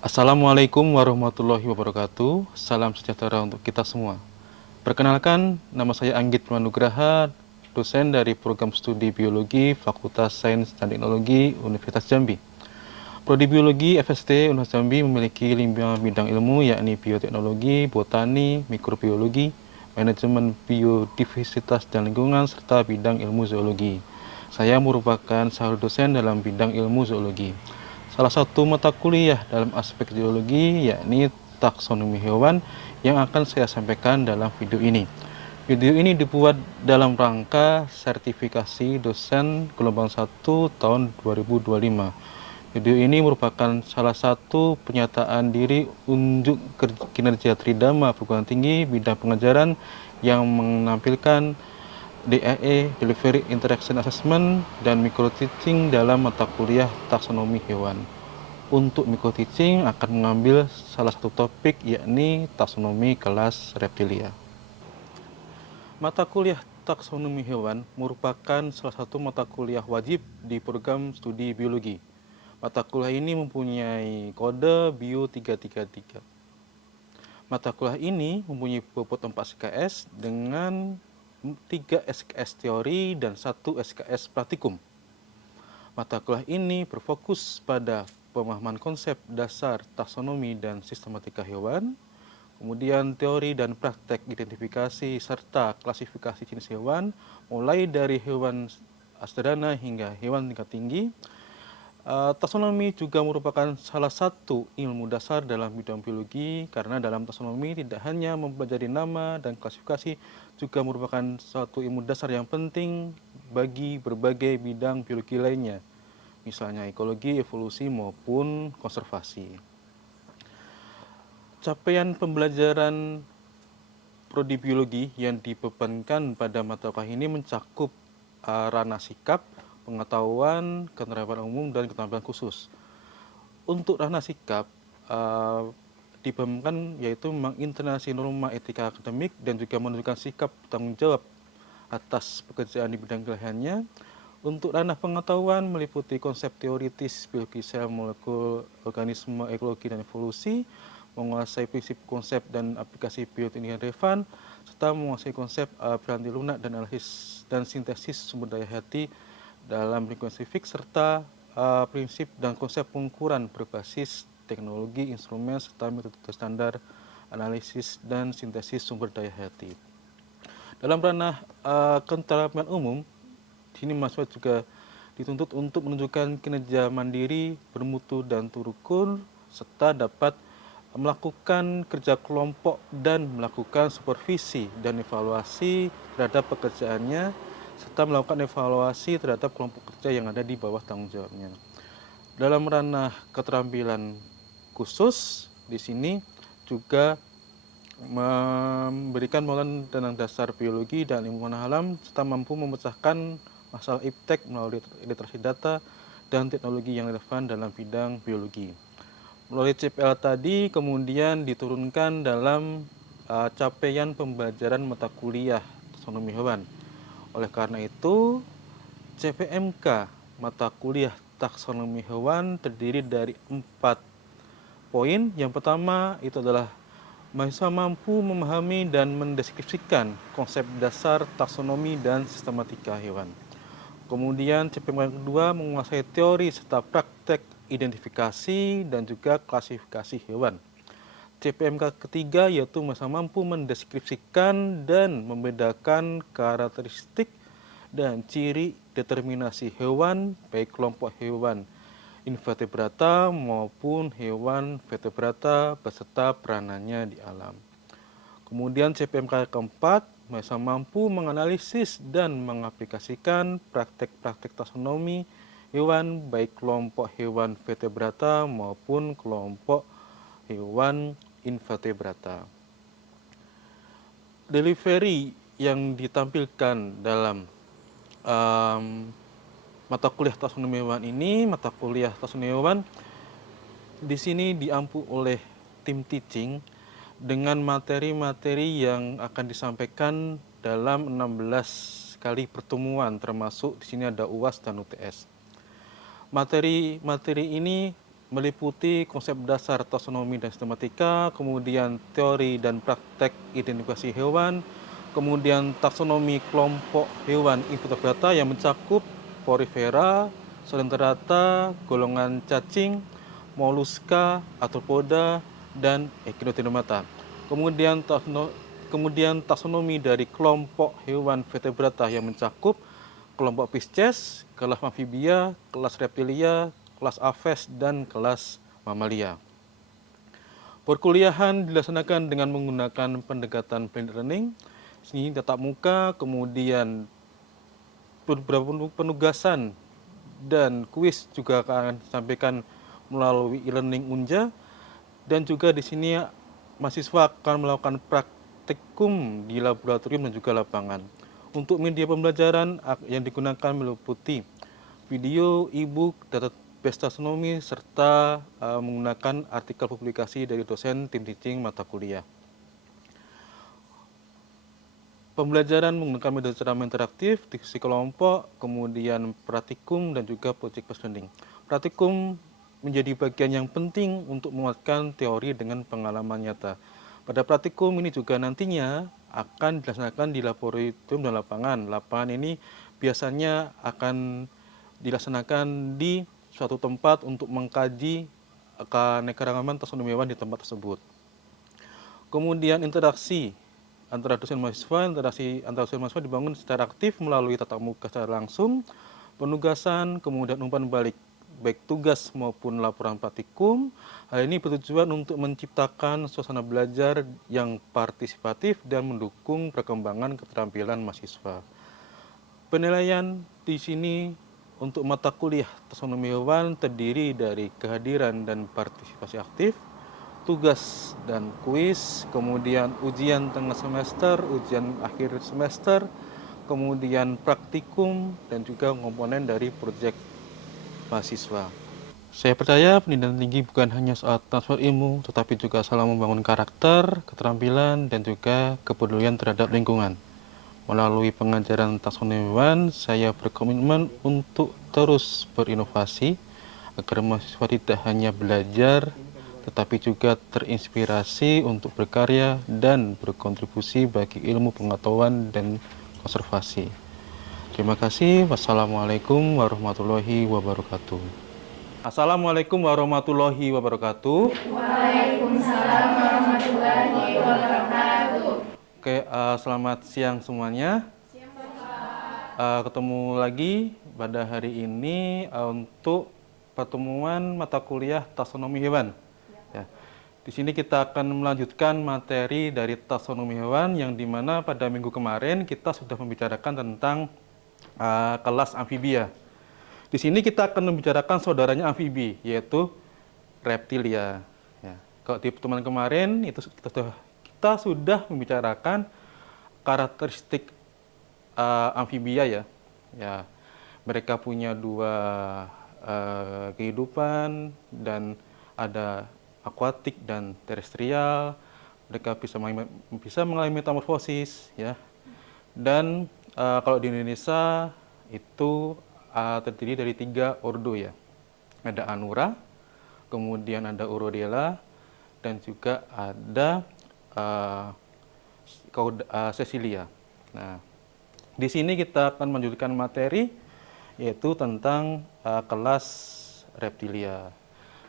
Assalamualaikum warahmatullahi wabarakatuh. Salam sejahtera untuk kita semua. Perkenalkan, nama saya Anggit Manugraha, dosen dari program studi biologi Fakultas Sains dan Teknologi Universitas Jambi. Prodi Biologi FST Universitas Jambi memiliki 5 bidang ilmu, yakni bioteknologi, botani, mikrobiologi, manajemen biodiversitas dan lingkungan, serta bidang ilmu zoologi. Saya merupakan salah dosen dalam bidang ilmu zoologi. Salah satu mata kuliah dalam aspek zoologi yakni taksonomi hewan yang akan saya sampaikan dalam video ini. Video ini dibuat dalam rangka sertifikasi dosen gelombang 1 tahun 2025. Video ini merupakan salah satu penyataan diri unjuk kinerja Tridharma perguruan tinggi bidang pengajaran yang menampilkan DAE Delivery Interaction Assessment dan Micro Teaching dalam mata kuliah taksonomi hewan. Untuk micro teaching akan mengambil salah satu topik yakni taksonomi kelas reptilia. Mata kuliah taksonomi hewan merupakan salah satu mata kuliah wajib di program studi biologi. Mata kuliah ini mempunyai kode Bio 333. Mata kuliah ini mempunyai bobot 4 SKS dengan 3 SKS teori dan 1 SKS praktikum. Mata kuliah ini berfokus pada pemahaman konsep dasar taksonomi dan sistematika hewan, kemudian teori dan praktek identifikasi serta klasifikasi jenis hewan, mulai dari hewan sederhana hingga hewan tingkat tinggi. Taksonomi juga merupakan salah satu ilmu dasar dalam bidang biologi, karena dalam taksonomi tidak hanya mempelajari nama dan klasifikasi, juga merupakan suatu ilmu dasar yang penting bagi berbagai bidang biologi lainnya, misalnya ekologi, evolusi, maupun konservasi. Capaian pembelajaran prodi biologi yang dibebankan pada mata kuliah ini mencakup ranah sikap, pengetahuan, keterampilan umum, dan keterampilan khusus. Untuk ranah sikap dibebankan yaitu menginternalisasi norma etika akademik dan juga menunjukkan sikap tanggung jawab atas pekerjaan di bidang keahliannya. Untuk ranah pengetahuan meliputi konsep teoritis biologi sel, molekul, organisme, ekologi, dan evolusi, menguasai prinsip konsep dan aplikasi bioteknik yang relevan, serta menguasai konsep piranti lunak dan analisis dan sintesis sumber daya hayati dalam lingkungan saintifik, serta prinsip dan konsep pengukuran berbasis teknologi, instrumen, serta metode standar analisis dan sintesis sumber daya hayati. Dalam ranah keterampilan umum, sini mahasiswa juga dituntut untuk menunjukkan kinerja mandiri, bermutu, dan turukun, serta dapat melakukan kerja kelompok dan melakukan supervisi dan evaluasi terhadap pekerjaannya, serta melakukan evaluasi terhadap kelompok kerja yang ada di bawah tanggung jawabnya. Dalam ranah keterampilan khusus, di sini juga memberikan pengetahuan tentang dasar biologi dan lingkungan alam, serta mampu memecahkan masalah iptek melalui literasi data dan teknologi yang relevan dalam bidang biologi. Melalui CPL tadi kemudian diturunkan dalam capaian pembelajaran mata kuliah taksonomi hewan. Oleh karena itu, CPMK mata kuliah taksonomi hewan terdiri dari 4 poin. Yang pertama itu adalah mahasiswa mampu memahami dan mendeskripsikan konsep dasar taksonomi dan sistematika hewan. Kemudian CPMK yang kedua menguasai teori serta praktek identifikasi dan juga klasifikasi hewan. CPMK ketiga yaitu mahasiswa mampu mendeskripsikan dan membedakan karakteristik dan ciri determinasi hewan, baik kelompok hewan invertebrata maupun hewan vertebrata beserta peranannya di alam. Kemudian CPMK keempat, mahasiswa mampu menganalisis dan mengaplikasikan praktek-praktek taksonomi hewan, baik kelompok hewan vertebrata maupun kelompok hewan invertebrata. Delivery yang ditampilkan dalam mata kuliah taksonomi hewan ini, mata kuliah taksonomi hewan di sini diampu oleh tim teaching dengan materi-materi yang akan disampaikan dalam 16 kali pertemuan, termasuk di sini ada UAS dan UTS. Materi-materi ini meliputi konsep dasar taksonomi dan sistematika, kemudian teori dan praktek identifikasi hewan, kemudian taksonomi kelompok hewan invertebrata yang mencakup porifera, solenterata, golongan cacing, moluska, arthropoda, dan echinodermata. Kemudian taksonomi dari kelompok hewan vertebrata yang mencakup kelompok Pisces, kelas amfibia, kelas reptilia, kelas aves, dan kelas mamalia. Perkuliahan dilaksanakan dengan menggunakan pendekatan blended learning, sini tatap muka, kemudian beberapa penugasan dan kuis juga akan disampaikan melalui e-learning Unja, dan juga di sini mahasiswa akan melakukan praktikum di laboratorium dan juga lapangan. Untuk media pembelajaran yang digunakan meliputi video, e-book, database taksonomi, serta menggunakan artikel publikasi dari dosen tim teaching mata kuliah. Pembelajaran menggunakan media ceramah interaktif, diskusi kelompok, kemudian praktikum, dan juga project based learning. Praktikum menjadi bagian yang penting untuk menguatkan teori dengan pengalaman nyata. Pada praktikum ini juga nantinya akan dilaksanakan di laboratorium dan lapangan. Lapangan ini biasanya akan dilaksanakan di suatu tempat untuk mengkaji keanekaragaman taksonomi hewan di tempat tersebut. Kemudian interaksi antara dosen mahasiswa, interaksi antara dosen mahasiswa dibangun secara aktif melalui tatap muka secara langsung, penugasan, kemudian umpan balik baik tugas maupun laporan praktikum. Hal ini bertujuan untuk menciptakan suasana belajar yang partisipatif dan mendukung perkembangan keterampilan mahasiswa. Penilaian di sini untuk mata kuliah taksonomi hewan terdiri dari kehadiran dan partisipasi aktif, tugas dan kuis, kemudian ujian tengah semester, ujian akhir semester, kemudian praktikum, dan juga komponen dari proyek mahasiswa. Saya percaya pendidikan tinggi bukan hanya soal transfer ilmu, tetapi juga soal membangun karakter, keterampilan, dan juga kepedulian terhadap lingkungan. Melalui pengajaran taksonomi hewan, saya berkomitmen untuk terus berinovasi agar mahasiswa tidak hanya belajar, tetapi juga terinspirasi untuk berkarya dan berkontribusi bagi ilmu pengetahuan dan konservasi. Terima kasih. Wassalamualaikum warahmatullahi wabarakatuh. Assalamualaikum warahmatullahi wabarakatuh. Waalaikumsalam warahmatullahi wabarakatuh. Oke, selamat siang semuanya. Ketemu lagi pada hari ini untuk pertemuan mata kuliah taksonomi hewan. Ya. Di sini kita akan melanjutkan materi dari taksonomi hewan yang dimana pada minggu kemarin kita sudah membicarakan tentang kelas amfibia. Di sini kita akan membicarakan saudaranya amfibi, yaitu reptilia. Ya. Kalau di pertemuan kemarin itu kita sudah membicarakan karakteristik amfibia ya. Ya, mereka punya dua kehidupan dan ada akuatik dan terestrial. Mereka bisa mengalami metamorfosis ya. Dan kalau di Indonesia itu terdiri dari 3 ordo ya. Ada Anura, kemudian ada Urodela, dan juga ada Cecilia. Nah, di sini kita akan melanjutkan materi yaitu tentang kelas reptilia.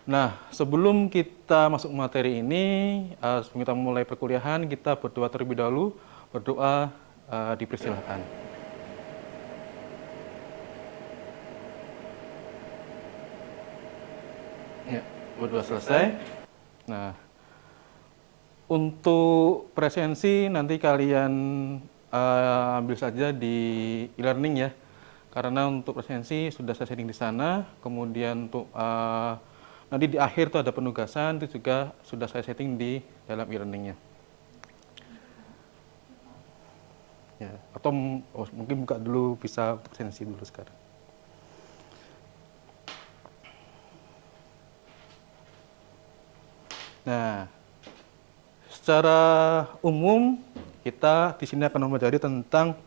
Nah, sebelum kita masuk materi ini, sebelum kita mulai perkuliahan, kita berdoa terlebih dahulu. Berdoa dipersilahkan. Ya, berdoa selesai. Nah, untuk presensi nanti kalian ambil saja di e-learning ya. Karena untuk presensi sudah saya setting di sana. Kemudian untuk nanti di akhir itu ada penugasan, itu juga sudah saya setting di dalam e-learningnya. Ya, atau mungkin buka dulu, bisa presensi dulu sekarang. Nah, secara umum kita di sini akan mempelajari tentang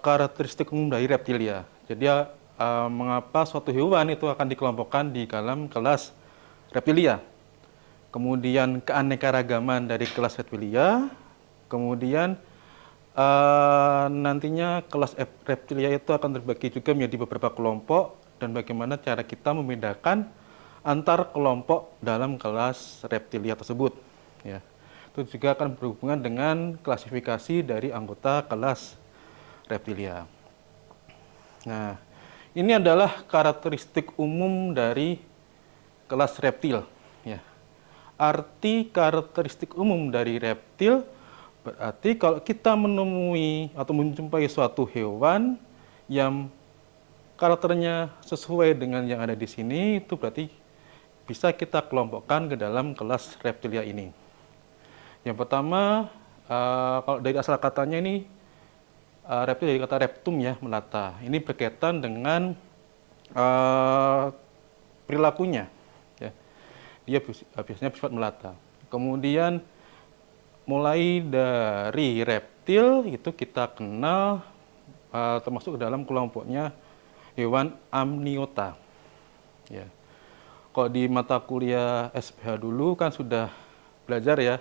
karakteristik umum dari reptilia. Jadi mengapa suatu hewan itu akan dikelompokkan di dalam kelas reptilia. Kemudian keanekaragaman dari kelas reptilia, kemudian nantinya kelas reptilia itu akan terbagi juga menjadi beberapa kelompok dan bagaimana cara kita membedakan antar kelompok dalam kelas reptilia tersebut. Ya, itu juga akan berhubungan dengan klasifikasi dari anggota kelas reptilia. Nah, ini adalah karakteristik umum dari kelas reptil. Ya. Arti karakteristik umum dari reptil berarti kalau kita menemui atau menjumpai suatu hewan yang karakternya sesuai dengan yang ada di sini, itu berarti bisa kita kelompokkan ke dalam kelas reptilia ini. Yang pertama, kalau dari asal katanya ini, reptil dari kata reptum ya, melata. Ini berkaitan dengan perilakunya. Ya. Dia biasanya bersifat melata. Kemudian mulai dari reptil itu kita kenal termasuk ke dalam kelompoknya hewan amniota. Ya. Kalau di mata kuliah SPH dulu kan sudah belajar ya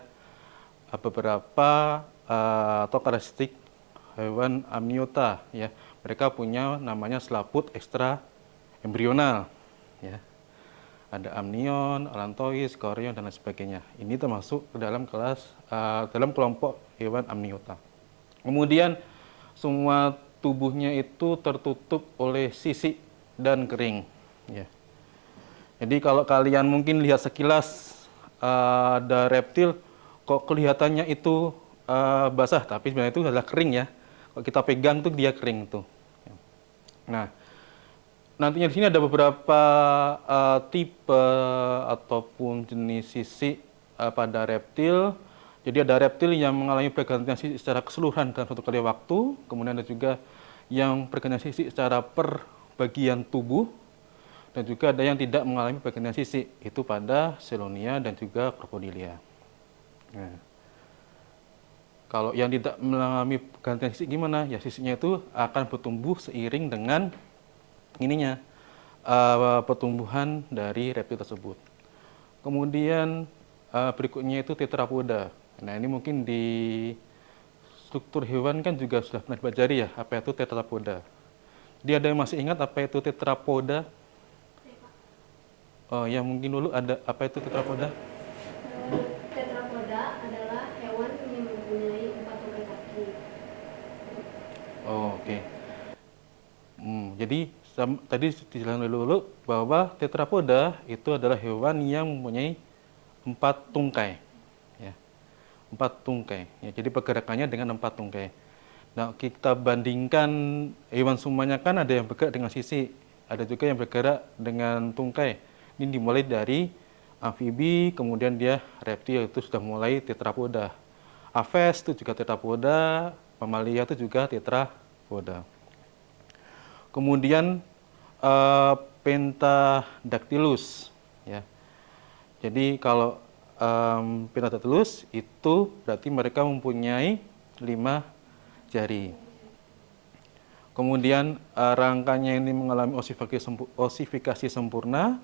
beberapa atau karakteristik hewan amniota. Ya. Mereka punya namanya selaput ekstra embrional. Ya. Ada amnion, allantois, chorion, dan lain sebagainya. Ini termasuk ke dalam kelas dalam kelompok hewan amniota. Kemudian semua tubuhnya itu tertutup oleh sisik dan kering. Ya. Jadi kalau kalian mungkin lihat sekilas ada reptil, kok kelihatannya itu basah, tapi sebenarnya itu adalah kering ya. Kalau kita pegang tuh dia kering tuh. Nah, nantinya di sini ada beberapa tipe ataupun jenis sisik pada reptil. Jadi ada reptil yang mengalami pergantian sisik secara keseluruhan dalam satu kali waktu. Kemudian ada juga yang pergantian sisik secara per bagian tubuh. Dan juga ada yang tidak mengalami pergantian sisik. Itu pada Chelonia dan juga Crocodilia. Nah, kalau yang tidak mengalami pergantian sisik gimana? Ya sisiknya itu akan bertumbuh seiring dengan ininya pertumbuhan dari reptil tersebut. Kemudian berikutnya itu tetrapoda. Nah ini mungkin di struktur hewan kan juga sudah pernah dipelajari ya apa itu tetrapoda. Dia ada yang masih ingat apa itu tetrapoda? Oh ya mungkin dulu ada apa itu tetrapoda? Tetrapoda adalah hewan yang mempunyai 4 tungkai kaki. Oh, oke. Jadi tadi dijelaskan dulu bahwa tetrapoda itu adalah hewan yang mempunyai 4 tungkai. Ya. 4 tungkai. Ya, jadi pergerakannya dengan 4 tungkai. Nah, kita bandingkan hewan semuanya kan ada yang bergerak dengan sisik, ada juga yang bergerak dengan tungkai. Ini dimulai dari amfibi, kemudian dia reptil itu sudah mulai tetrapoda. Aves itu juga tetrapoda, mamalia itu juga tetrapoda. Kemudian Pentadactylus, ya. Jadi kalau Pentadactylus itu berarti mereka mempunyai 5 jari. Kemudian rangkanya ini mengalami osifikasi sempurna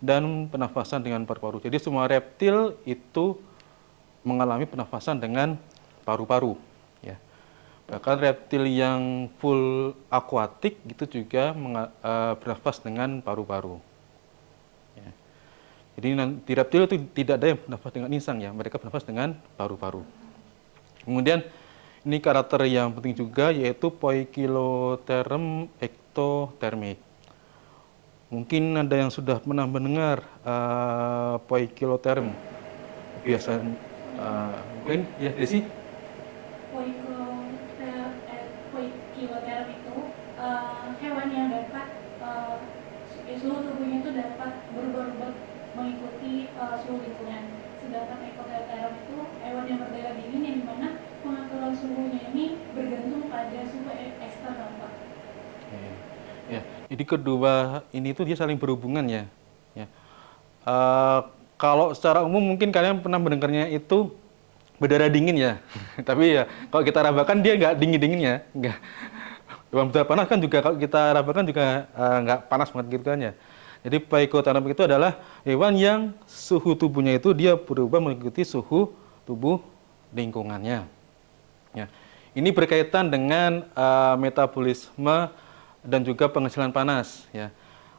dan pernafasan dengan paru-paru. Jadi semua reptil itu mengalami pernafasan dengan paru-paru. Ya. Bahkan reptil yang full akuatik itu juga bernafas dengan paru-paru. Ya. Jadi di reptil itu tidak ada yang bernafas dengan insang ya, mereka bernafas dengan paru-paru. Kemudian ini karakter yang penting juga yaitu Poikilotherium ectothermic. Mungkin ada yang sudah pernah mendengar Poikilotherium. Biasa mungkin ya Desi? Poikilotherium itu hewan yang dapat seluruh tubuhnya itu dapat berubah-ubah mengikuti suhu lingkungan. Sedangkan Ectothermium itu hewan yang berdarah dingin yang dimana pengaturan suhunya ini bergantung pada suhu eksternal, Pak. Ya, jadi kedua ini tuh dia saling berhubungan ya. Ya. Kalau secara umum mungkin kalian pernah mendengarnya itu berdarah dingin ya. Tapi ya kalau kita rabakan dia nggak dingin-dingin ya, nggak. Hewan berdarah panas kan juga kalau kita rapatkan juga nggak panas banget gitu kan ya. Jadi phycothermic itu adalah hewan yang suhu tubuhnya itu dia berubah mengikuti suhu tubuh lingkungannya. Ya. Ini berkaitan dengan metabolisme dan juga penghasilan panas. Ya.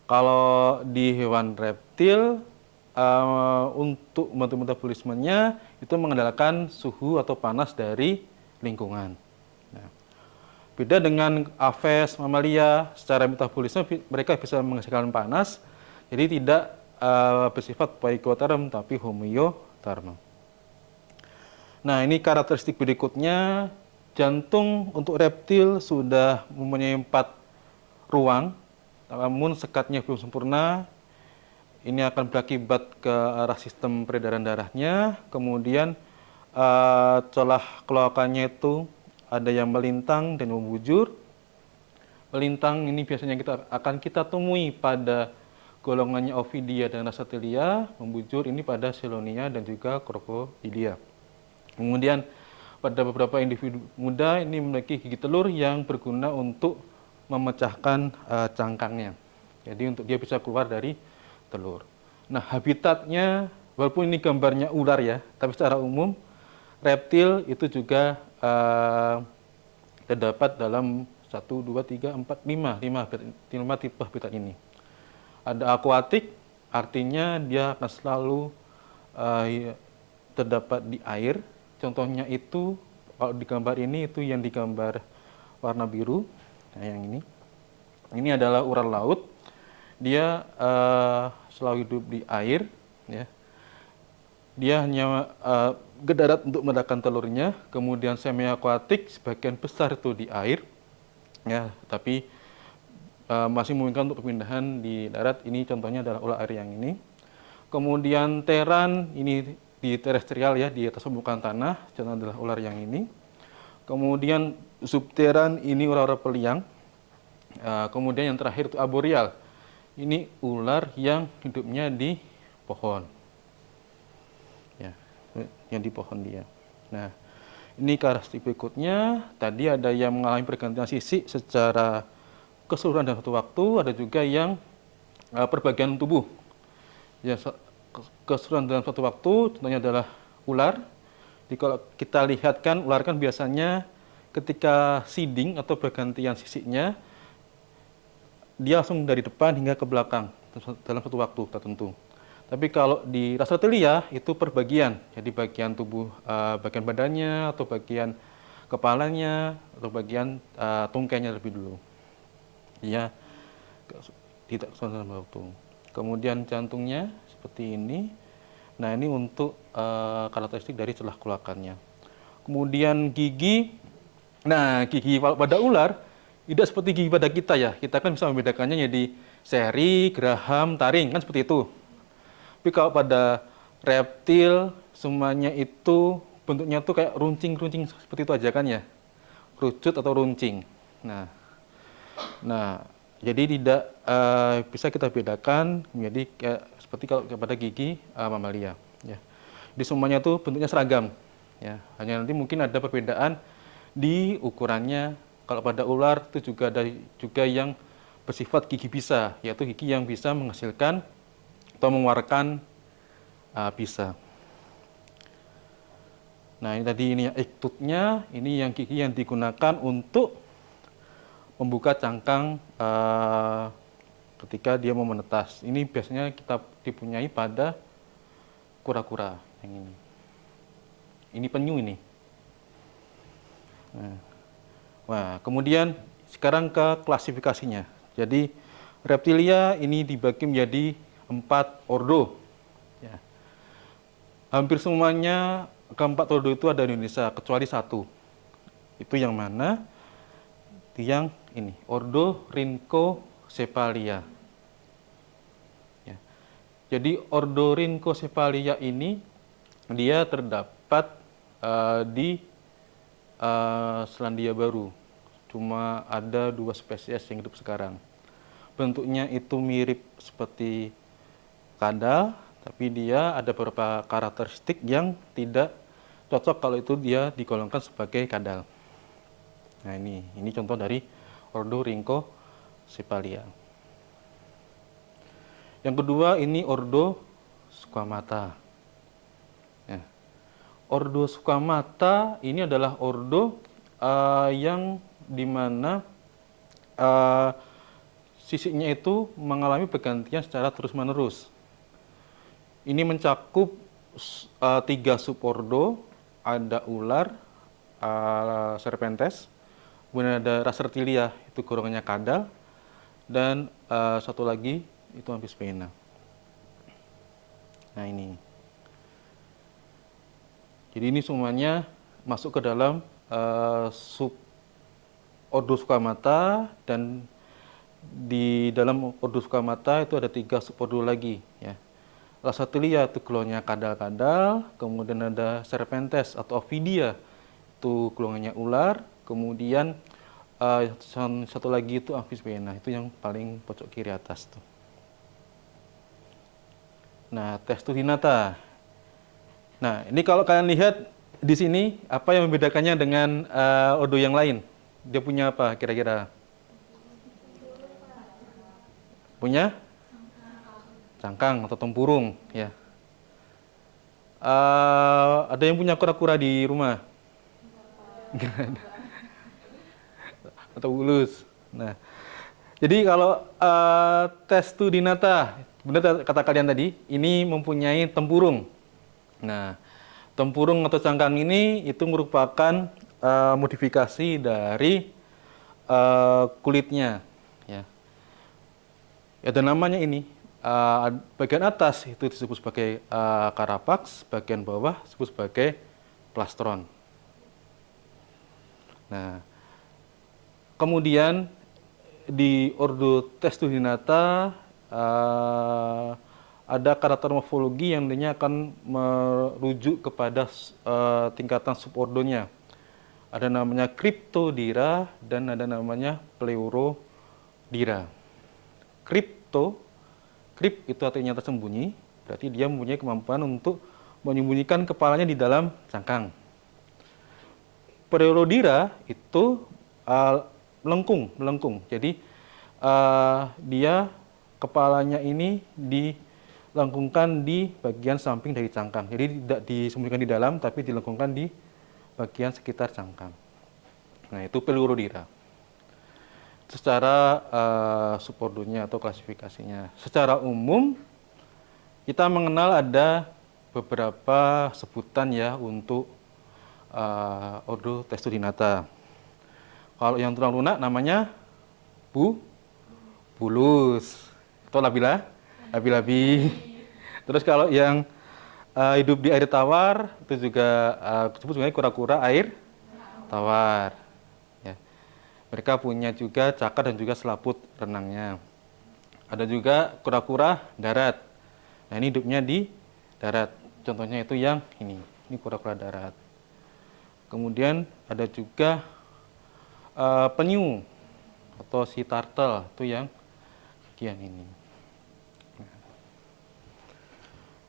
Kalau di hewan reptil untuk membantu metabolismenya itu mengandalkan suhu atau panas dari lingkungan. Nah, beda dengan aves, mamalia, secara metabolisme mereka bisa menghasilkan panas, jadi tidak bersifat phycotherm tapi homeotherm. Nah, ini karakteristik berikutnya, jantung untuk reptil sudah mempunyai 4 ruang, namun sekatnya belum sempurna. Ini akan berakibat ke arah sistem peredaran darahnya, kemudian celah kloakannya itu ada yang melintang dan membujur. Melintang ini biasanya akan kita temui pada golongannya Ovidia dan Rassatilia, membujur ini pada Chelonia dan juga Crocodilia. Kemudian pada beberapa individu muda ini memiliki gigi telur yang berguna untuk memecahkan cangkangnya. Jadi untuk dia bisa keluar dari telur. Nah, habitatnya, walaupun ini gambarnya ular ya, tapi secara umum reptil itu juga terdapat dalam 5 tipe habitat ini. Ada akuatik, artinya dia akan selalu terdapat di air. Contohnya itu, kalau di gambar ini itu yang digambar warna biru, nah yang ini. Ini adalah ular laut. Dia selalu hidup di air, ya. Dia hanya ke darat untuk meletakkan telurnya. Kemudian semi akuatik, sebagian besar itu di air, ya. Tapi masih memungkinkan untuk perpindahan di darat. Ini contohnya adalah ular air yang ini. Kemudian teran ini di terestrial ya, di atas permukaan tanah. Contohnya adalah ular yang ini. Kemudian subteran ini ular-ular peliang. Kemudian yang terakhir itu arboreal. Ini ular yang hidupnya di pohon, ya, yang di pohon dia. Nah, ini karakteristik berikutnya. Tadi ada yang mengalami pergantian sisi secara keseluruhan dalam satu waktu, ada juga yang perbagian tubuh. Ya, keseluruhan dalam satu waktu, contohnya adalah ular. Jadi kalau kita lihat kan, ular kan biasanya ketika seeding atau pergantian sisinya, dia langsung dari depan hingga ke belakang dalam satu waktu tertentu. Tapi kalau di Rassatilia itu perbagian, jadi bagian tubuh, bagian badannya atau bagian kepalanya atau bagian tungkainya lebih dulu. Ya, tidak dalam waktu. Kemudian jantungnya seperti ini. Nah, ini untuk karakteristik dari celah kloakannya. Kemudian gigi. Nah, gigi pada ular tidak seperti gigi pada kita ya. Kita kan bisa membedakannya jadi seri, geraham, taring, kan seperti itu. Tapi kalau pada reptil, semuanya itu bentuknya tuh kayak runcing-runcing seperti itu aja kan ya. Kerucut atau runcing. Nah, jadi tidak bisa kita bedakan menjadi seperti kalau pada gigi mamalia. Ya. Di semuanya tuh bentuknya seragam. Ya. Hanya nanti mungkin ada perbedaan di ukurannya. Kalau pada ular itu juga ada juga yang bersifat gigi bisa, yaitu gigi yang bisa menghasilkan atau mengeluarkan bisa. Nah, ini tadi ini iktutnya, ini yang gigi yang digunakan untuk membuka cangkang ketika dia mau menetas. Ini biasanya kita dipunyai pada kura-kura yang ini. Ini penyu ini. Nah, kemudian sekarang ke klasifikasinya. Jadi reptilia ini dibagi menjadi 4 ordo. Ya. Hampir semuanya keempat ordo itu ada di Indonesia kecuali satu. Itu yang mana? Yang ini, ordo Rhynchocephalia. Ya. Jadi ordo Rhynchocephalia ini dia terdapat di Selandia Baru. Cuma ada 2 spesies yang hidup sekarang. Bentuknya itu mirip seperti kadal, tapi dia ada beberapa karakteristik yang tidak cocok kalau itu dia digolongkan sebagai kadal. Nah, ini contoh dari ordo Rhynchocephalia. Yang kedua ini ordo Squamata. Ya. Ordo Squamata ini adalah ordo yang dimana sisiknya itu mengalami pergantian secara terus-menerus. Ini mencakup 3 subordo, ada ular, Serpentes, kemudian ada Racertilia, itu golongannya kadal, dan satu lagi itu Amphisbaena. Nah ini. Jadi ini semuanya masuk ke dalam sub ordo Squamata, dan di dalam ordo Squamata itu ada 3 subordo lagi ya. Racertilia itu golongannya kadal-kadal, kemudian ada Serpentes atau Ovidia itu golongannya ular, kemudian satu lagi itu Amphisbaena, itu yang paling pojok kiri atas tuh. Nah, Testudinata. Nah, ini kalau kalian lihat di sini apa yang membedakannya dengan ordo yang lain? Dia punya apa kira-kira? Punya cangkang atau tempurung ya. Ada yang punya kura-kura di rumah? Nggak ada. Atau bulus. Nah, jadi kalau Testudinata, benar kata kalian tadi, ini mempunyai tempurung. Nah, tempurung atau cangkang ini itu merupakan modifikasi dari kulitnya ya. Ada namanya ini. Bagian atas itu disebut sebagai carapax, bagian bawah disebut sebagai plastron. Nah, kemudian di ordo Testudinata ada karakter morfologi yang nantinya akan merujuk kepada tingkatan subordonya. Ada namanya Cryptodira dan ada namanya Pleurodira. Crypt itu artinya tersembunyi, berarti dia mempunyai kemampuan untuk menyembunyikan kepalanya di dalam cangkang. Pleurodira itu melengkung. Jadi dia kepalanya ini dilengkungkan di bagian samping dari cangkang. Jadi tidak disembunyikan di dalam, tapi dilengkungkan di bagian sekitar cangkang. Nah, itu Pleurodira. Secara subordonya atau klasifikasinya. Secara umum kita mengenal ada beberapa sebutan ya untuk ordo Testudinata. Kalau yang tulang lunak namanya bulus. Atau labi-labi. Terus kalau yang hidup di air tawar itu juga disebut sebagai kura-kura air tawar. Ya. Mereka punya juga cakar dan juga selaput renangnya. Ada juga kura-kura darat. Nah, ini hidupnya di darat. Contohnya itu yang ini kura-kura darat. Kemudian ada juga penyu atau sea turtle, itu yang bagian ini.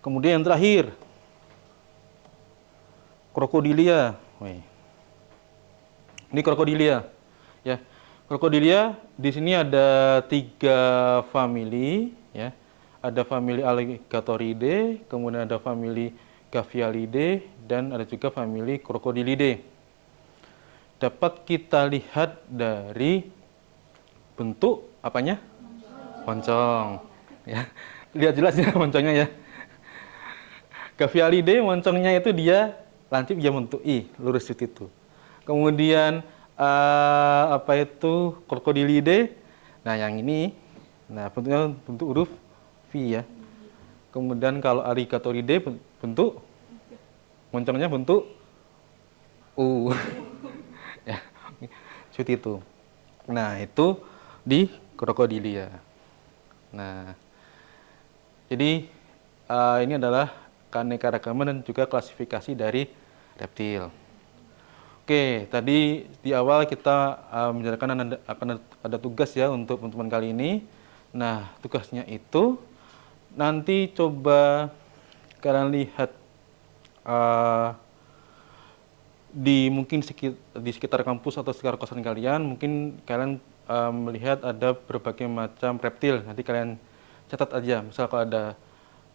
Kemudian yang terakhir, Crocodilia. Ini Crocodilia. Ya, Crocodilia di sini ada 3 famili, ya. Ada famili Alligatoridae, kemudian ada famili Gavialidae, dan ada juga famili Crocodilidae. Dapat kita lihat dari bentuk apanya? Moncong. Ya, lihat jelas ya moncongnya ya. Gavialidae moncongnya itu dia lancip, dia bentuk I, lurus itu. Kemudian Crocodilidae. Nah, yang ini bentuknya bentuk huruf V ya. Kemudian kalau Alligatoridae bentuk moncongnya bentuk U. Ya, seperti itu. Nah, itu di Crocodilia. Nah, jadi ini adalah keanekaragaman dan juga klasifikasi dari reptil. Oke, tadi di awal kita menjelaskan akan ada tugas ya untuk teman-teman kali ini. Nah, tugasnya itu nanti coba kalian lihat mungkin di sekitar kampus atau sekitar kosan kalian, mungkin kalian melihat ada berbagai macam reptil. Nanti kalian catat aja, misal kalau ada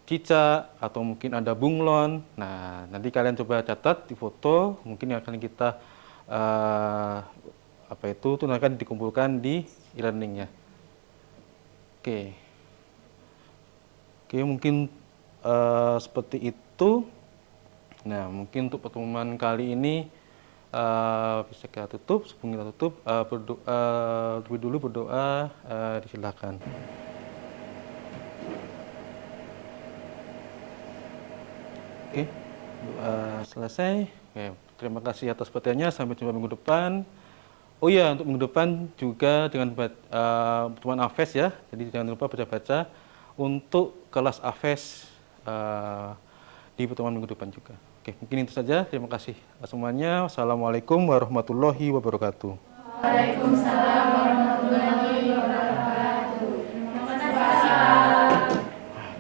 cicak atau mungkin ada bunglon. Nah, nanti kalian coba catat di foto, mungkin yang akan kita itu akan dikumpulkan di e-learningnya. Oke. Oke, mungkin seperti itu. Nah, mungkin untuk pertemuan kali ini bisa kita tutup. Sebelum kita tutup, lebih dulu berdoa, disilakan. Oke, doa selesai. Oke, terima kasih atas perhatiannya. Sampai jumpa minggu depan. Oh iya, untuk minggu depan juga dengan pertemuan AFES ya. Jadi jangan lupa baca-baca untuk kelas AFES di pertemuan minggu depan juga. Oke, mungkin itu saja. Terima kasih semuanya. Wassalamualaikum warahmatullahi wabarakatuh. Waalaikumsalam